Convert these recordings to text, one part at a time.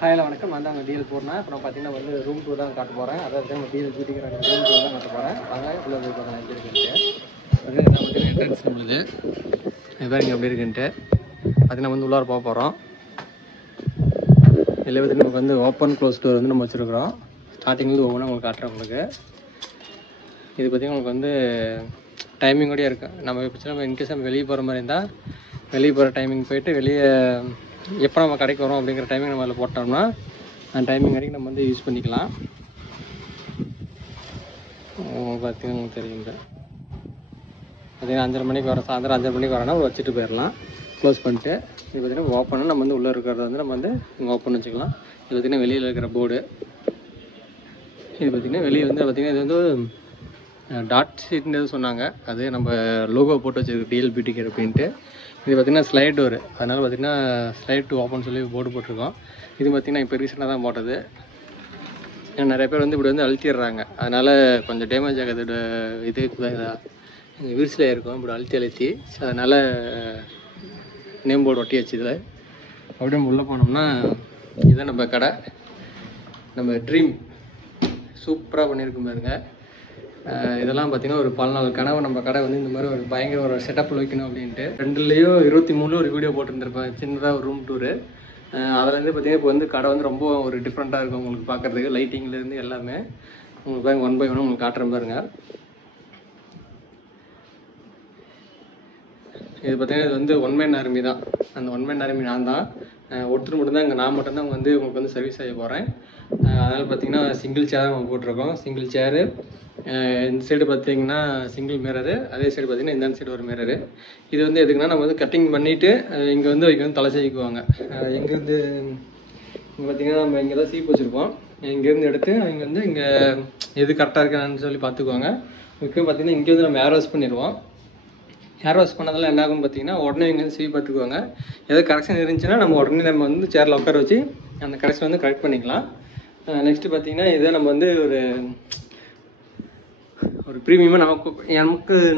ஹாயில் வணக்கம். நான் தான் அங்கே டிஎல் போகிறேன். இப்போ நான் பார்த்தீங்கன்னா வந்து ரூம் டூர் தான் காட்ட போகிறேன். அதாவது நம்ம டிஎல் பியூட்டிக்கிற ரூம் டூர் தான் காட்ட போகிறேன். வாங்க இவ்வளோ போய் பார்க்கலாம் எப்படி இருக்குன்ட்டு. அது என்ன வந்து என்ட்ரன்ஸ் நம்மளுது இது பாருங்க எப்படி இருக்குன்ட்டு பார்த்தீங்கன்னா வந்து உள்ளார போக போகிறோம். இதில் பார்த்திங்கன்னா நமக்கு வந்து ஓப்பன் க்ளோஸ் டோர் வந்து நம்ம வச்சுருக்குறோம். ஸ்டார்டிங்லேருந்து ஒவ்வொன்றும் உங்களுக்கு காட்டுறேன். உங்களுக்கு இது பார்த்திங்கன்னா உங்களுக்கு வந்து டைமிங்கோடய இருக்குது. நம்ம இப்போ இன்கேஸ் நம்ம வெளியே போகிற மாதிரி இருந்தால் வெளியே போகிற டைமிங் போயிட்டு வெளியே எப்போ நம்ம கடைக்கு வரோம் அப்படிங்கிற டைமிங் நம்ம அதில் போட்டோம்னா அந்த டைமிங் வரைக்கும் நம்ம வந்து யூஸ் பண்ணிக்கலாம். பார்த்தீங்கன்னா உங்களுக்கு தெரியும். பார்த்தீங்கன்னா 5:30 மணிக்கு வரோம், சாயந்தரம் 5:30 மணிக்கு வரோன்னா வச்சுட்டு போயிடலாம். க்ளோஸ் பண்ணிட்டு இது பார்த்திங்கன்னா ஓப்பனாக நம்ம வந்து உள்ளே இருக்கிறத வந்து நம்ம வந்து இங்கே ஓப்பன் வச்சுக்கலாம். இது பார்த்திங்கன்னா வெளியில் இருக்கிற போர்டு. இது பார்த்திங்கன்னா வெளியே வந்து பார்த்திங்கன்னா இது வந்து டாட் ஷீட்னு சொன்னாங்க. அது நம்ம லோகோ போட்டு வச்சுருக்கு டிஎல் பியூட்டிகேர் அப்படின்ட்டு. இது பார்த்திங்கன்னா ஸ்லைட் டோரு, அதனால் பார்த்திங்கன்னா ஸ்லைட் டு ஓப்பன் சொல்லி போர்டு போட்டிருக்கோம். இது பார்த்திங்கன்னா இப்போ ரீசெண்டாக தான் போட்டது. ஏன்னா நிறைய பேர் வந்து இப்படி வந்து அழுத்திடுறாங்க, அதனால் கொஞ்சம் டேமேஜ் ஆகுது. இது விரிசில் இருக்கும் இப்படி அழுத்தி அதனால் நேம் போர்டு ஒட்டி வச்சு இதில் அப்படியே நம்ம உள்ளே போனோம்னா இதுதான் நம்ம கடை. நம்ம ட்ரீம் சூப்பராக பண்ணியிருக்கும் பாருங்க. இதெல்லாம் பார்த்திங்கன்னா ஒரு பல நாள் கனவு. நம்ம கடை வந்து இந்த மாதிரி ஒரு பயங்கர ஒரு செட்டப்பில் வைக்கணும் அப்படின்ட்டு 2லயோ 23 ஒரு வீடியோ போட்டுருந்துருப்பேன், சின்னதாக ஒரு ரூம் டூரு. அதுலேருந்து பார்த்திங்கன்னா இப்போ வந்து கடை வந்து ரொம்ப ஒரு டிஃப்ரெண்ட்டாக இருக்கும் உங்களுக்கு பார்க்குறதுக்கு. லைட்டிங்லேருந்து எல்லாமே உங்களுக்கு பாருங்க, 1 by 1 உங்களுக்கு காட்டுறேன் பாருங்க. இது பார்த்திங்கன்னா இது வந்து 1 man army தான். அந்த 1 man army நான் தான் ஒருத்தர் மட்டும்தான். இங்கே நான் மட்டும்தான் வந்து உங்களுக்கு வந்து சர்வீஸ் ஆகி போகிறேன். அதனால் பார்த்திங்கன்னா சிங்கிள் சேர் நம்ம போட்டிருக்கோம். சிங்கிள் சேரு, இந்த சைடு பார்த்திங்கன்னா சிங்கிள் மிரரு, அதே சைடு பார்த்திங்கன்னா இந்த சைடு ஒரு மிரரு. இது வந்து எதுக்குன்னா நம்ம வந்து கட்டிங் பண்ணிவிட்டு இங்கே வந்து தலை செய்க்குவாங்க. எங்கேருந்து இங்கே பார்த்திங்கன்னா நம்ம இங்கே தான் சீப் வச்சுருப்போம். இங்கேருந்து எடுத்து அவங்க வந்து இங்கே எது கரெக்டாக இருக்கான்னு சொல்லி பார்த்துக்குவாங்க. முக்கியம் பார்த்திங்கன்னா இங்கே வந்து நம்ம ஹேர் வாஷ் பண்ணிடுவோம். ஹேர் வாஷ் பண்ணதெல்லாம் என்ன ஆகும்னு பார்த்திங்கன்னா உடனே இங்கே வந்து சீப் பார்த்துக்குவாங்க. எதாவது கரெக்ஷன் இருந்துச்சுன்னா நம்ம உடனே நம்ம வந்து சேரில் உட்கார வச்சு அந்த கரெக்ஷன் வந்து கரெக்ட் பண்ணிக்கலாம். நெக்ஸ்ட்டு பார்த்திங்கன்னா இதை நம்ம வந்து ஒரு ப்ரீமியமாக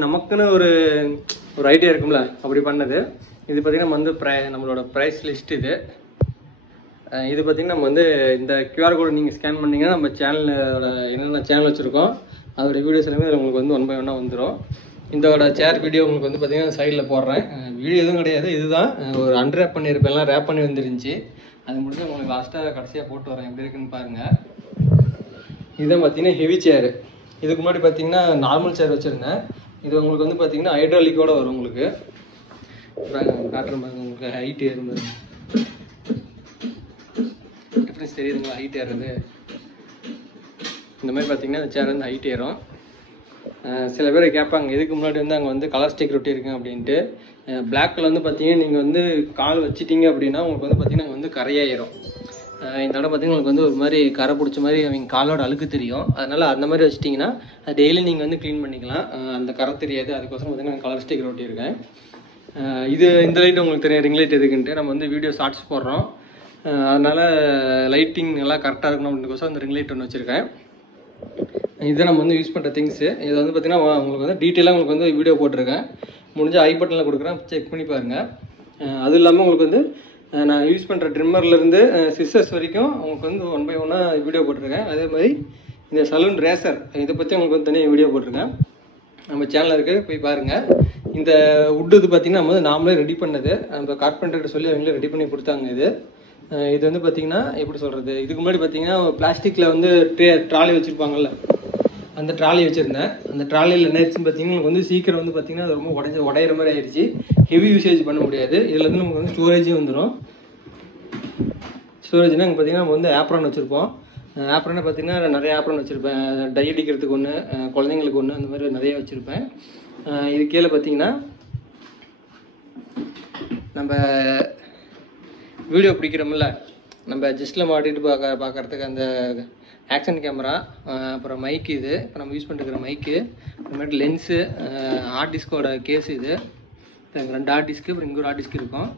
நமக்குன்னு ஒரு ஐடியா இருக்கும்ல, அப்படி பண்ணது. இது பார்த்திங்கன்னா நம்ம வந்து நம்மளோட ப்ரைஸ் லிஸ்ட் இது பார்த்திங்கன்னா நம்ம வந்து இந்த QR கோடு நீங்கள் ஸ்கேன் பண்ணிங்கன்னா நம்ம சேனலோட என்னென்ன சேனல் வச்சுருக்கோம் அதோட வீடியோஸ் எல்லாமே இதில் உங்களுக்கு வந்து 1 by 1 வந்துடும். இதோட சேர் வீடியோ உங்களுக்கு வந்து பார்த்திங்கன்னா சைடில் போடுறேன். வீடியோ எதுவும் கிடையாது, இதுதான் ஒரு அன்ரேப் பண்ணியிருப்பேன், எல்லாம் ரேப் பண்ணி வந்துருந்துச்சு. அது முடிஞ்சு உங்களுக்கு லாஸ்ட்டாக கடைசியாக போட்டு வரேன் எப்படி இருக்குன்னு பாருங்கள். இதுதான் பார்த்திங்கன்னா ஹெவி சேரு. இதுக்கு முன்னாடி பார்த்திங்கன்னா நார்மல் சேர் வச்சுருந்தேன். இது உங்களுக்கு வந்து பார்த்திங்கன்னா ஹைட்ராலிக்கோடு வரும். உங்களுக்கு காட்டுறேன் பாருங்க. உங்களுக்கு ஹைட் ஏறும், டிஃப்ரென்ஸ் தெரியுதுங்களா? ஹைட் ஏறுறது இந்த மாதிரி பார்த்திங்கன்னா இந்த சேர் வந்து ஹைட் ஏறும். சில பேர் கேட்பாங்க இதுக்கு முன்னாடி வந்து அங்கே வந்து கலர் ஸ்டிக் ரொட்டி இருக்குங்க அப்படின்ட்டு. பிளாக்கில் வந்து பார்த்தீங்கன்னா நீங்கள் வந்து கால் வச்சிட்டிங்க அப்படின்னா உங்களுக்கு வந்து பார்த்திங்கன்னா வந்து கரையாயிரும். இந்த இடம் பார்த்திங்கன்னா உங்களுக்கு வந்து ஒரு மாதிரி கரை பிடிச்ச மாதிரி அவங்க காலோட அழுக்கு தெரியும். அதனால் அந்த மாதிரி வச்சிட்டிங்கன்னா அது டெய்லி நீங்கள் வந்து க்ளீன் பண்ணிக்கலாம், அந்த கரை தெரியாது. அதுக்கோசரம் பார்த்திங்கன்னா கலர் ஸ்டிக் ரொட்டி இருக்கேன். இந்த லைட் உங்களுக்கு தெரியும் ரிங் லைட் எதுக்குன்ட்டு நம்ம வந்து வீடியோ ஷார்ட்ஸ் போடுறோம். அதனால் லைட்டிங் எல்லாம் கரெக்டாக இருக்கணும் அப்படின்றக்கோசரம் அந்த ரிங் லைட் ஒன்று வச்சுருக்கேன். இதை நம்ம வந்து யூஸ் பண்ணுற திங்ஸு. இது வந்து பார்த்திங்கன்னா உங்களுக்கு வந்து டீட்டெயிலாக உங்களுக்கு வந்து வீடியோ போட்டிருக்கேன். முடிஞ்ச ஐ பட்டனில் கொடுக்குறேன், செக் பண்ணி பாருங்கள். அதுவும் இல்லாமல் உங்களுக்கு வந்து நான் யூஸ் பண்ணுற ட்ரிம்மர்லேருந்து சிஸ்ஸர்ஸ் வரைக்கும் உங்களுக்கு வந்து 1 by 1 வீடியோ போட்டிருக்கேன். அதே மாதிரி இந்த சலூன் ரேசர் இதை பற்றி உங்களுக்கு வந்து தனியாக வீடியோ போட்டிருக்கேன். நம்ம சேனலில் இருக்குது, போய் பாருங்கள். இந்த வுட்டு இது பார்த்திங்கன்னா நம்ம வந்து நாமளே ரெடி பண்ணது. நம்ம கார்பெண்டர்கிட்ட சொல்லி அவங்களே ரெடி பண்ணி கொடுத்தாங்க. இது வந்து பார்த்திங்கன்னா எப்படி சொல்கிறது, இதுக்கு முன்னாடி பார்த்திங்கன்னா பிளாஸ்டிக்கில் வந்து ட்ராலி வச்சுருப்பாங்கள்ல, அந்த ட்ராலி வச்சுருந்தேன். அந்த ட்ராலியில் என்ன ஆயிடுச்சுன்னு பார்த்திங்கன்னா உங்களுக்கு வந்து சீக்கிரம் வந்து பார்த்திங்கன்னா அது ரொம்ப உடையிற மாதிரி ஆயிடுச்சு. ஹெவி யூசேஜ் பண்ண முடியாது. இதில் வந்து நமக்கு வந்து ஸ்டோரேஜும் வந்துடும். ஸ்டோரேஜ்னால் இங்கே பார்த்திங்கன்னா நம்ம வந்து ஆப்ரான் வச்சுருப்போம். ஆப்ரானை பார்த்திங்கன்னா நிறைய ஆப்ரான் வச்சுருப்பேன். டை அடிக்கிறதுக்கு ஒன்று, குழந்தைங்களுக்கு ஒன்று, அந்த மாதிரி நிறைய வச்சுருப்பேன். இது கீழே பார்த்திங்கன்னா நம்ம வீடியோ பிடிக்கிறோம்ல, நம்ம ஜஸ்ட்டில் மாட்டிட்டு பார்க்குறதுக்கு அந்த ஆக்ஷன் கேமரா, அப்புறம் மைக்கு, இது இப்போ நம்ம யூஸ் பண்ணிருக்கிற மைக்கு, அப்புறமேட்டு லென்ஸு, ஹார்ட் டிஸ்கோட கேஸ், இது 2 ஹார்ட் டிஸ்க்கு, அப்புறம் இங்கே ஒரு ஹார்ட் டிஸ்க் இருக்கும்.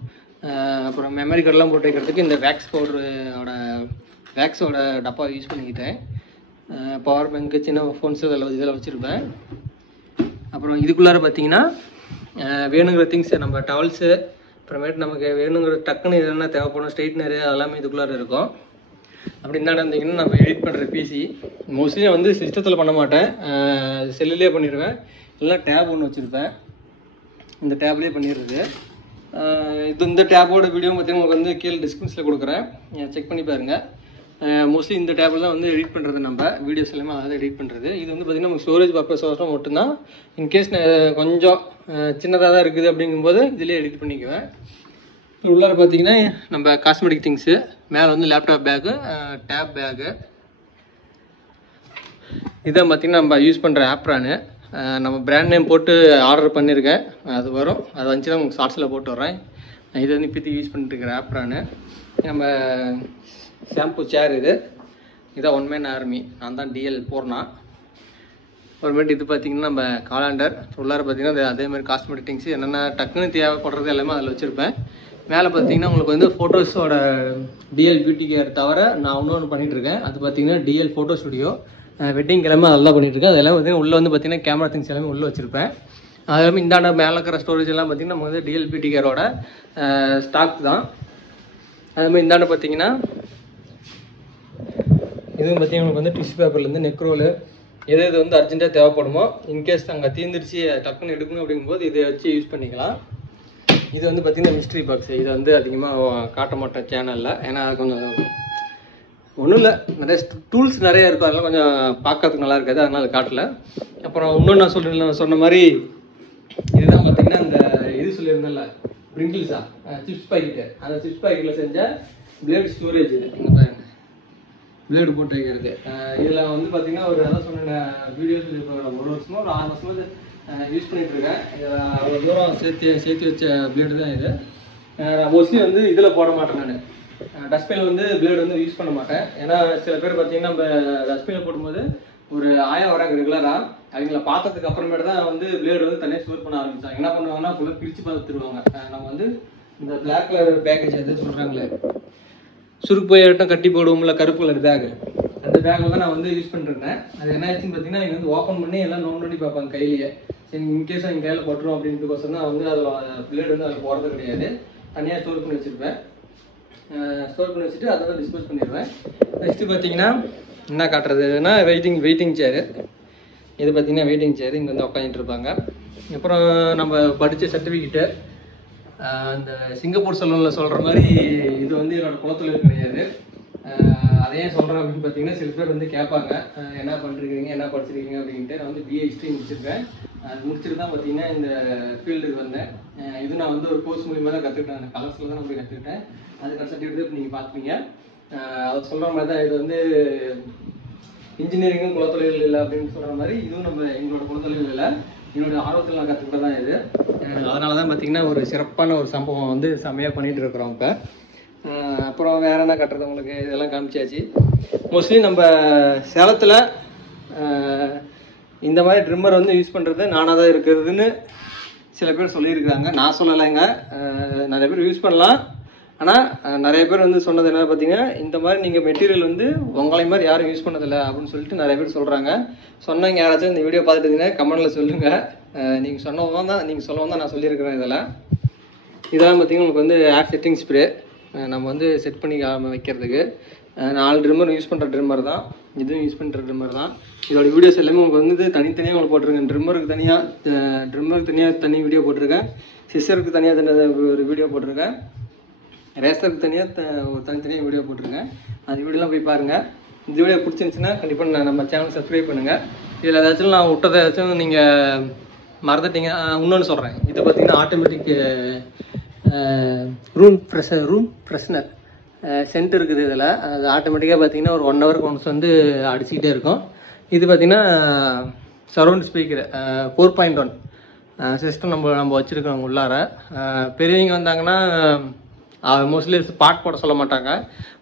அப்புறம் மெமரி கார்டெலாம் போட்டு வைக்கிறதுக்கு இந்த வேக்ஸோட டப்பா யூஸ் பண்ணிக்கிட்டேன். பவர் பேங்க்கு, சின்ன ஃபோன்ஸு இதில் வச்சுருப்பேன். அப்புறம் இதுக்குள்ளார பார்த்திங்கன்னா வேணுங்கிற திங்ஸு, நம்ம டவல்ஸு, அப்புறமேட்டு நமக்கு வேணுங்கிற டக்குன்னு எதுனா தேவைப்படும் ஸ்ட்ரெயிட்னரு, அதெல்லாமே இதுக்குள்ளார இருக்கும். அப்படி இந்தாண்ட இருந்தீங்கன்னா நம்ம எடிட் பண்ணுற பிசி. மோஸ்ட்லி வந்து சிஸ்டத்தில் பண்ண மாட்டேன், செல்லுலேயே பண்ணிடுவேன். இல்லைனா டேப் ஒன்று வச்சுருப்பேன், இந்த டேப்லேயே பண்ணிடுறது. இந்த டேப்போட வீடியோ பார்த்தீங்கன்னா உங்களுக்கு வந்து கீழே டிஸ்கிரிப்ஷனில் கொடுக்குறேன், செக் பண்ணி பாருங்கள். மோஸ்ட்லி இந்த டேப்பில் தான் வந்து எடிட் பண்ணுறது, நம்ம வீடியோஸ் எல்லாமே அதாவது எடிட் பண்ணுறது. இது வந்து பார்த்திங்கன்னா நமக்கு ஸ்டோரேஜ் பர்பஸோட மட்டும்தான். இன்கேஸ் கொஞ்சம் சின்னதாக தான் இருக்குது அப்படிங்கும்போது இதிலே எடிட் பண்ணிக்குவேன். உள்ளார பார்த்தீங்கன்னா நம்ம காஸ்மெட்டிக் திங்ஸு, மேலே வந்து லேப்டாப் பேக்கு, டேப் பேக்கு. இதான் பார்த்திங்கன்னா நம்ம யூஸ் பண்ணுற ஆப்ரானு. நம்ம பிராண்ட் நேம் போட்டு ஆர்டர் பண்ணியிருக்கேன், அது வரும். அது வந்துச்சுன்னா உங்களுக்கு ஷார்ட்ஸில் போட்டு வரேன். இது வந்து இப்போதைக்கு யூஸ் பண்ணிட்டு இருக்கிற ஆப்ரானு. நம்ம ஷாம்பு சேர் இதான் ஒன் மேன் ஆர்மி, நான் தான் டிஎல் போர்னா. அப்புறமேட்டு இது பார்த்திங்கன்னா நம்ம காலாண்டர். உள்ளார பார்த்திங்கன்னா அதே மாதிரி காஸ்மெட்டிக் திங்ஸு என்னென்ன டக்குன்னு தேவைப்படுறது எல்லாமே அதில் வச்சுருப்பேன். மேலே பார்த்தீங்கன்னா உங்களுக்கு வந்து ஃபோட்டோஸோட டிஎல் பியூட்டி கேர் தவிர நான் இன்னொன்று பண்ணிகிட்ருக்கேன். அது பார்த்திங்கன்னா டிஎல் ஃபோட்டோ ஸ்டுடியோ, வெட்டிங் எல்லாமே அதெல்லாம் பண்ணிகிட்ருக்கேன். அதெல்லாம் வந்து உள்ளே வந்து பார்த்திங்கன்னா கேமரா திங்ஸ் எல்லாமே உள்ளே வச்சுருப்பேன். அது எல்லாமே இந்தாண்ட மேலே இருக்கிற ஸ்டோரேஜ் எல்லாம் பார்த்திங்கன்னா நம்ம வந்து டிஎல் பியூட்டி கேரோட ஸ்டாக் தான். அதுமாதிரி இந்தாண்ட பார்த்திங்கன்னா இதுவும் பார்த்திங்கன்னா உங்களுக்கு வந்து டிஷ்யூ பேப்பர்லேருந்து நெக் ரோலு, எது வந்து அர்ஜென்ட்டாக தேவைப்படுமோ, இன்கேஸ் அங்கே தீர்ந்துருச்சு டக்குன்னு எடுக்கணும் அப்படிங்கும்போது இதை வச்சு யூஸ் பண்ணிக்கலாம். இது வந்து பார்த்திங்கன்னா மிஸ்ட்ரி பாக்ஸு. இதை வந்து அதிகமாக காட்ட மாட்டேன் சேனலில், ஏன்னா கொஞ்சம் ஒன்றும் இல்லை, நிறைய டூல்ஸ் நிறைய இருக்கும், அதெல்லாம் கொஞ்சம் பார்க்கறதுக்கு நல்லா இருக்காது, அதனால் காட்டல. அப்புறம் இன்னொன்று நான் சொன்ன மாதிரி இதுதான் பார்த்திங்கன்னா இந்த இது சொல்லியிருந்தேன்ல பிரிங்கிள்ஸா சிப்ஸ் பாக்கெட்டு, அந்த சிப்ஸ் பாக்கெட்டில் செஞ்ச பிளேட் ஸ்டோரேஜ். இது இங்கே பாருங்க, பிளேடு போட்டு வைக்கிறது. இதில் வந்து பார்த்திங்கன்னா ஒரு அதான் சொன்ன வீடியோ சொல்லி ஒரு வருஷமாக ஒரு 6 வருஷமாக யூஸ் பண்ணிகிட்ருக்கேன். இதில் அவ்வளோ தூரம் சேர்த்து வச்ச பிளேடு தான் இது. நான் மோஸ்ட்லி வந்து இதில் போட மாட்டேன், நான் டஸ்ட்பினில் வந்து பிளேடு வந்து யூஸ் பண்ண மாட்டேன். ஏன்னா சில பேர் பார்த்திங்கன்னா நம்ம டஸ்ட்பினில் போடும்போது ஒரு ஆயம் வராங்க ரெகுலராக, அவங்கள பார்த்ததுக்கு அப்புறமேட்டு தான் வந்து பிளேடு வந்து தனியாக ஸ்டோர் பண்ண ஆரம்பிச்சாங்க. என்ன பண்ணுவாங்கன்னா ஃபுல்லாக பிரித்து பார்த்துருவாங்க. நம்ம வந்து இந்த பிளாக் கலர் பேக்கேஜ் எது சொல்கிறாங்களே, சுருக்கு போயிட்டும் கட்டி போடுவோம்ல கருப்பு கலர் பேகு, அந்த பேக்கில் தான் நான் வந்து யூஸ் பண்ணிருந்தேன். அது என்ன ஆச்சுன்னு பார்த்தீங்கன்னா இங்கே வந்து ஓப்பன் பண்ணி எல்லாம் நோண்டி பார்ப்பாங்க கையிலேயே. சரி இன்கேஸ் எங்கள் கையில் பட்டுரும் அப்படின்ட்டுக்கோசம் தான் வந்து அதில் பிளேடு வந்து அதில் போகிறது கிடையாது, தனியாக ஸ்டோர் பண்ணி வச்சுருப்பேன். ஸ்டோர் பண்ணி வச்சுட்டு அதை தான் டிஸ்போஸ் பண்ணிடுவேன். நெக்ஸ்ட்டு பார்த்தீங்கன்னா என்ன காட்டுறதுன்னா வெயிட்டிங் சேரு. இது பார்த்திங்கன்னா வெயிட்டிங் சேரு, இங்கே வந்து உட்காந்துட்டு இருப்பாங்க. அப்புறம் நம்ம படித்த சர்டிஃபிகேட்டு, அந்த சிங்கப்பூர் சலூனில் சொல்கிற மாதிரி இது வந்து என்னோடய குலத்தொழில் கிடையாது. அதையே சொல்கிறேன் அப்படின்னு பார்த்தீங்கன்னா சில பேர் வந்து கேட்பாங்க, என்ன பண்ணிருக்கீங்க, என்ன படிச்சிருக்கீங்க அப்படின்ட்டு. நான் வந்து பிஏ ஹிஸ்ட்ரி முடிச்சிருக்கேன். அது முடிச்சுட்டு தான் பார்த்தீங்கன்னா இந்த ஃபீல்டுக்கு வந்தேன். இது நான் வந்து ஒரு கோர்ஸ் மூலியமாக தான் கற்றுக்கிட்டேன், அந்த கலர்ஸில் தான் நான் போய் கற்றுக்கிட்டேன். அதுக்கான சர்டிஃபிகேட் இப்போ நீங்கள் பார்ப்பீங்க. அதை சொல்கிற மாதிரி தான், இது வந்து இன்ஜினியரிங்கும் குலத்தொழில் இல்லை அப்படின்னு சொல்கிற மாதிரி இதுவும் நம்ம எங்களோட குலத்தொழில் இல்லை, என்னோடய ஆர்வத்தில் நான் கற்றுக்கிட்டது தான் இது. அதனால தான் பார்த்திங்கன்னா ஒரு சிறப்பான ஒரு சம்பவம் வந்து செம்மையாக பண்ணிகிட்டு இருக்கிறோம் இப்போ. அப்புறம் வேறு என்ன கட்டுறது உங்களுக்கு, இதெல்லாம் காமிச்சாச்சு. மோஸ்ட்லி நம்ம சேலத்தில் இந்த மாதிரி ட்ரிம்மர் வந்து யூஸ் பண்ணுறது நானாக தான் இருக்கிறதுன்னு சில பேர் சொல்லியிருக்கிறாங்க, நான் சொல்லலைங்க. நிறைய பேர் யூஸ் பண்ணலாம், ஆனால் நிறைய பேர் வந்து சொன்னது என்ன பார்த்தீங்கன்னா, இந்த மாதிரி நீங்கள் மெட்டீரியல் வந்து உங்களை மாதிரி யாரும் யூஸ் பண்ணதில்லை அப்படின்னு சொல்லிட்டு நிறைய பேர் சொல்கிறாங்க. சொன்னவங்க யாராச்சும் இந்த வீடியோ பார்த்துட்டு கமெண்டில் சொல்லுங்கள். நீங்கள் சொல்லவும் தான் நான் சொல்லியிருக்கிறேன். இதெல்லாம் பார்த்திங்கன்னா உங்களுக்கு வந்து ஏர் செட்டிங் ஸ்ப்ரே நம்ம வந்து செட் பண்ணி வைக்கிறதுக்கு 4 ட்ரிம்மர் யூஸ் பண்ணுற ட்ரிம்மர் தான், இதுவும் யூஸ் பண்ணுற ட்ரிம்மர் தான். இதோட வீடியோஸ் எல்லாமே உங்களுக்கு வந்து தனித்தனியாக உங்களுக்கு போட்டிருக்கேன். ட்ரிம்மருக்கு தனியாக தனி வீடியோ போட்டிருக்கேன், சிஸ்டருக்கு தனியாக ஒரு வீடியோ போட்டிருக்கேன், ரேசருக்கு தனியாக ஒரு தனித்தனியாக வீடியோ போட்டிருக்கேன். அந்த வீடியோலாம் போய் பாருங்கள். இந்த வீடியோ பிடிச்சிருந்துச்சுன்னா கண்டிப்பாக நம்ம சேனல் சப்ஸ்கிரைப் பண்ணுங்கள். இதில் ஏதாச்சும் நான் விட்டதை ஏதாச்சும் நீங்கள் மறந்துட்டீங்க. இன்னொன்று சொல்கிறேன், இது பார்த்திங்கன்னா ஆட்டோமேட்டிக் ரூம் ஃப்ரெஷ்னர் சென்ட் இருக்குது இதில். அது ஆட்டோமேட்டிக்காக பார்த்திங்கன்னா ஒரு 1 ஹவருக்கு ஒன்ஸ் வந்து அடிச்சுக்கிட்டே இருக்கும். இது பார்த்திங்கன்னா சரௌண்ட் ஸ்பீக்கர் 4.1 சிஸ்டம் நம்ம வச்சுருக்கோம் உள்ளார. பெரியவங்க வந்தாங்கன்னா மோஸ்ட்லி பாட் போட சொல்ல மாட்டாங்க,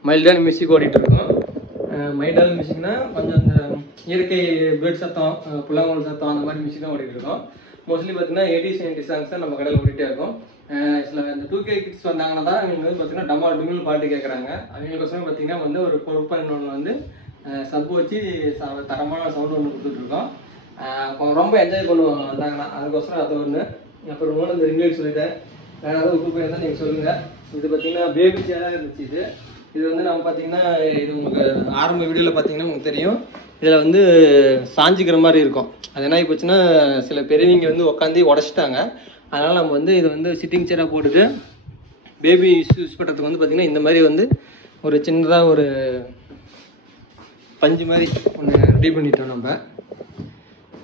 மைல்டான மியூசிக் ஓடிட்டு இருக்கும். மைல்டான மியூசிக்னா கொஞ்சம் இந்த இயற்கை பேர்ட் சத்தம், புல்லாங்குழல் சத்தம், அந்த மாதிரி மியூசிக் தான் ஓடிட்டு இருக்கும். மோஸ்ட்லி பார்த்தீங்கன்னா 80s 90s சாங்ஸ் தான் நம்ம கடையில் ஓடிட்டே இருக்கும். சில இந்த 2K கிட்ஸ் வந்தாங்கன்னா தான் அவங்க வந்து பார்த்தீங்கன்னா டமால் டுமில் பாட்டு கேட்குறாங்க. அவங்களுக்கோசரம் பார்த்தீங்கன்னா வந்து ஒரு 4.1 வந்து சப் வச்சு தரமான சவுண்ட் ஒன்று கொடுத்துட்ருக்கோம். ரொம்ப என்ஜாய் பண்ணுவாங்க வந்தாங்கன்னா, அதுக்கோசரம் அது ஒன்று. அப்புறம் இன்னொன்று இந்த ரிங்லைட் சொல்லிட்டேன், வேறு ஏதாவது விட்டு போயிருந்தால் நீங்கள் சொல்லுங்கள். இது பார்த்தீங்கன்னா பேபி சேராக இருந்துச்சு. இது இது வந்து நம்ம பார்த்தீங்கன்னா இது உங்களுக்கு ஆரம்ப வீடியோவில் பார்த்தீங்கன்னா உங்களுக்கு தெரியும், இதில் வந்து சாஞ்சிக்கிற மாதிரி இருக்கும். அது என்ன ஆகி போச்சுன்னா சில பெரியவங்க வந்து உட்காந்து உடச்சிட்டாங்க. அதனால் நம்ம வந்து இது வந்து சிட்டிங் சேராக போட்டுட்டு பேபி யூஸ் பண்ணுறதுக்கு வந்து பார்த்திங்கன்னா இந்த மாதிரி வந்து ஒரு சின்னதாக ஒரு பஞ்சு மாதிரி ஒன்று ரெடி பண்ணிட்டோம். நம்ம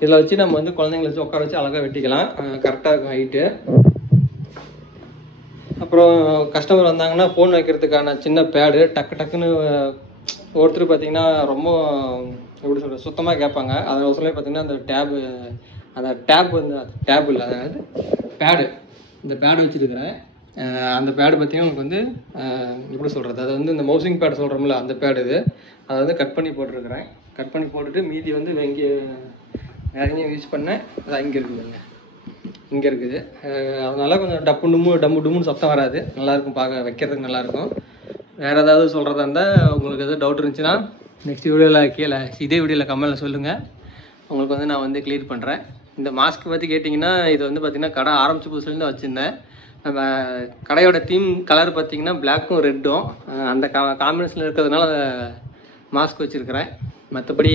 இதில் வச்சு நம்ம வந்து குழந்தைங்கள வச்சு உட்கார வச்சு அழகாக வெட்டிக்கலாம். கரெக்டாக இருக்கும் ஹைட்டு. அப்புறம் கஸ்டமர் வந்தாங்கன்னா ஃபோன் வைக்கிறதுக்கான சின்ன பேடு டக்குன்னு ஒருத்தர் பார்த்திங்கன்னா ரொம்ப எப்படி சொல்கிறது சுத்தமாக கேட்பாங்க. அதில் சொல்லி பார்த்திங்கன்னா அந்த டேப் வந்து டேப் இல்லை, அதாவது பேடு, இந்த பேடு வச்சுருக்கிறேன். அந்த பேடு பார்த்திங்கன்னா உங்களுக்கு வந்து எப்படி சொல்கிறது, அது வந்து இந்த மவுசிங் பேடு சொல்கிறோம்ல அந்த பேடு இது. அதை வந்து கட் பண்ணி போட்டிருக்கிறேன். கட் பண்ணி போட்டுட்டு மீதி வந்து இங்கே வேற எங்கேயும் யூஸ் பண்ணேன். அது இங்கே இருக்குதுங்க, இங்கே இருக்குது. அதனால் கொஞ்சம் டம்மு டும்முன்னு சத்தம் வராது, நல்லாயிருக்கும், பார்க்க வைக்கிறதுக்கு நல்லாயிருக்கும். வேறு ஏதாவது சொல்கிறதா இருந்தால் உங்களுக்கு எதாவது டவுட் இருந்துச்சுன்னா நெக்ஸ்ட் வீடியோவில் கீழே இதே வீடியோவில் கமெண்ட்டில் சொல்லுங்கள். உங்களுக்கு வந்து நான் வந்து கிளியர் பண்ணுறேன். இந்த மாஸ்க் பற்றி கேட்டிங்கன்னா இது வந்து பார்த்திங்கன்னா கடை ஆரம்பித்த புதுசுலேருந்து வச்சுருந்தேன். நம்ம கடையோட தீம் கலர் பார்த்திங்கன்னா பிளாக்கும் ரெட்டும் அந்த காம்பினேஷனில் இருக்கிறதுனால மாஸ்க் வச்சுருக்கிறேன். மற்றபடி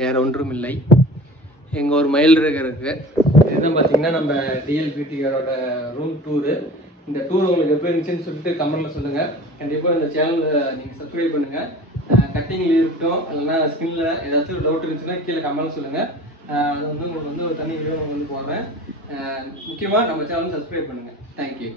வேறு ஒன்றும் இல்லை. எங்கே ஒரு மயில் இருக்குது. இதுதான் பார்த்திங்கன்னா நம்ம டிஎல் பியூட்டியோட ரூம் டூரு. இந்த டூர் உங்களுக்கு எப்படி இருந்துச்சுன்னு சொல்லிட்டு கமெண்ட்டில் சொல்லுங்கள். கண்டிப்பாக இந்த சேனலை நீங்கள் சப்ஸ்கிரைப் பண்ணுங்கள். கட்டிங்கில் இருக்கட்டும் இல்லைனா ஸ்கின்னில் ஏதாச்சும் டவுட் இருந்துச்சுன்னா கீழே கமெண்ட்டில் சொல்லுங்கள். அது வந்து உங்களுக்கு வந்து ஒரு தனி வீடியோ வந்து போடுறேன். முக்கியமாக நம்ம சேனல் சப்ஸ்கிரைப் பண்ணுங்கள். தேங்க்யூ.